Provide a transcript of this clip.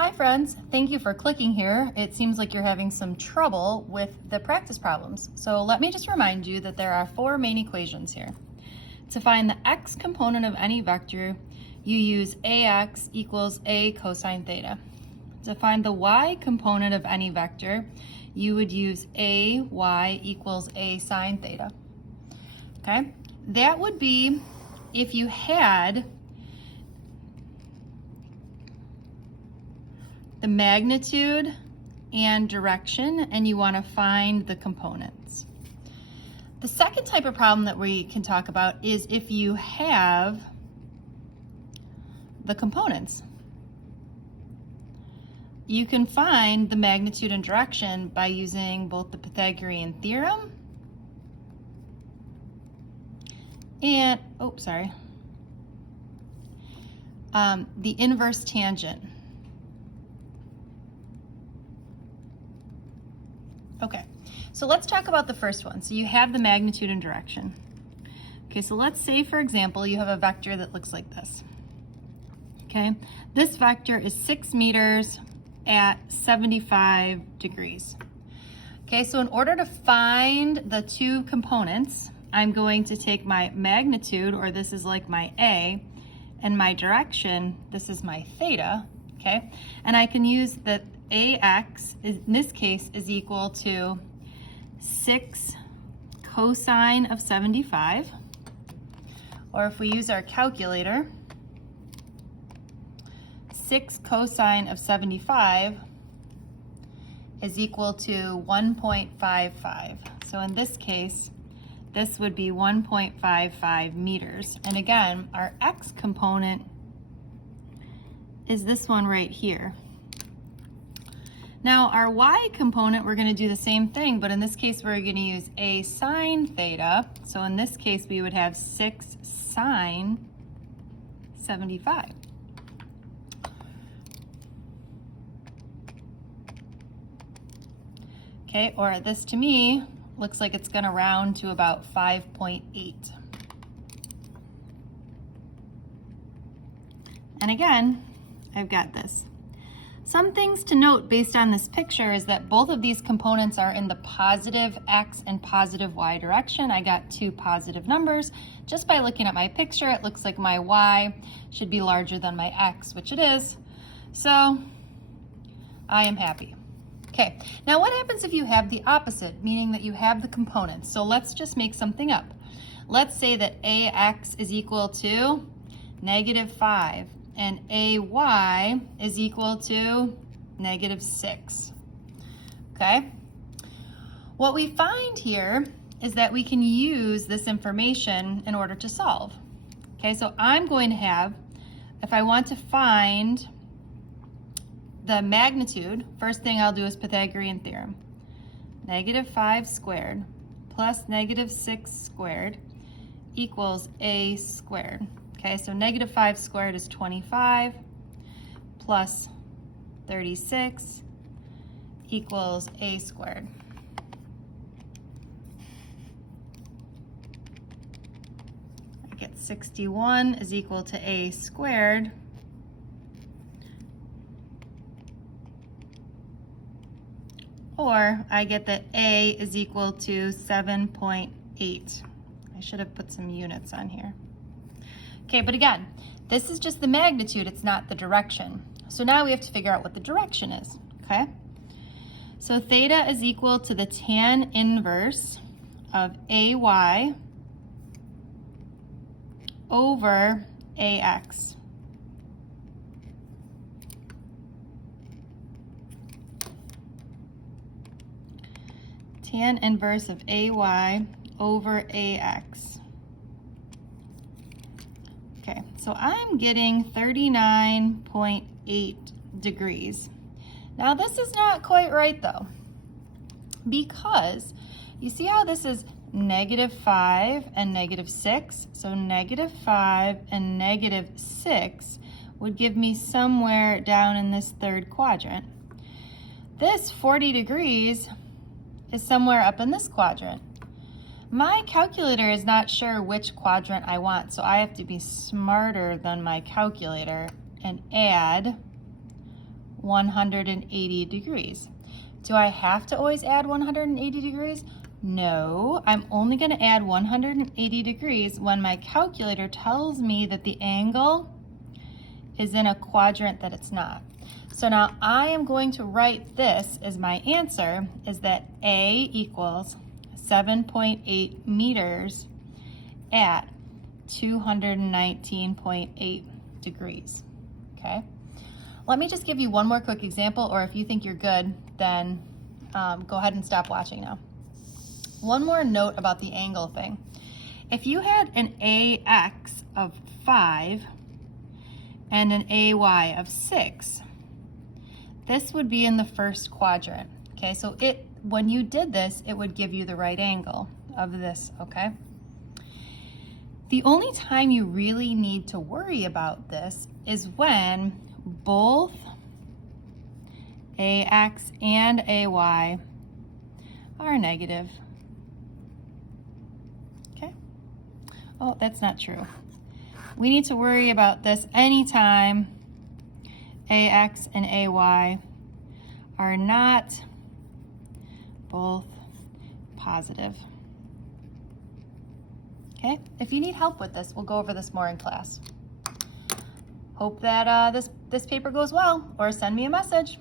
Hi friends, thank you for clicking here. It seems like you're having some trouble with the practice problems. So let me just remind you that there are four main equations here. To find the x component of any vector, you use ax equals a cosine theta. To find the y component of any vector, you would use ay equals a sine theta. Okay, that would be if you had the magnitude and direction and you want to find the components. The second type of problem that we can talk about is if you have the components. You can find the magnitude and direction by using both the Pythagorean theorem and, the inverse tangent. Okay, so let's talk about the first one. So you have the magnitude and direction. Okay, so let's say, for example, you have a vector that looks like this. Okay, this vector is 6 meters at 75 degrees. Okay, so in order to find the two components, I'm going to take my magnitude, or this is like my A, and my direction, this is my theta, okay? And I can use that AX, in this case, is equal to 6 cosine of 75, or if we use our calculator, 6 cosine of 75 is equal to 1.55. So in this case, this would be 1.55 meters. And again, our x component is this one right here. Now our y component, we're going to do the same thing, but in this case we're going to use a sine theta. So in this case we would have 6 sine 75. Okay, or this to me looks like it's going to round to about 5.8. And again, I've got this. Some things to note based on this picture is that both of these components are in the positive x and positive y direction. I got two positive numbers. Just by looking at my picture, it looks like my y should be larger than my x, which it is. So I am happy. Okay, now what happens if you have the opposite, meaning that you have the components? So let's just make something up. Let's say that ax is equal to -5 and ay is equal to -6. Okay? What we find here is that we can use this information in order to solve. Okay, so I'm going to have, if I want to find the magnitude, first thing I'll do is Pythagorean theorem. -5 squared plus -6 squared equals a squared. Okay, so -5 squared is 25 plus 36 equals a squared. I get 61 is equal to a squared. Or I get that a is equal to 7.8. I should have put some units on here. Okay, but again, this is just the magnitude, it's not the direction. So now we have to figure out what the direction is, okay? So theta is equal to the tan inverse of ay over ax. Tan inverse of ay over ax. Okay, so I'm getting 39.8 degrees. Now this is not quite right though, because you see how this is -5 and -6? So -5 and -6 would give me somewhere down in this third quadrant. This 40 degrees is somewhere up in this quadrant. My calculator is not sure which quadrant I want, so I have to be smarter than my calculator and add 180 degrees. Do I have to always add 180 degrees? No, I'm only going to add 180 degrees when my calculator tells me that the angle is in a quadrant that it's not. So now I am going to write this as my answer, is that A equals 7.8 meters at 219.8 degrees, okay? Let me just give you one more quick example, or if you think you're good, then go ahead and stop watching now. One more note about the angle thing. If you had an AX of 5 and an AY of 6, this would be in the first quadrant, okay? So when you did this, it would give you the right angle of this, okay? The only time you really need to worry about this is when both AX and AY are negative. Okay? Oh, that's not true. We need to worry about this anytime AX and AY are not both positive. Okay, if you need help with this, we'll go over this more in class. Hope that this paper goes well, or send me a message.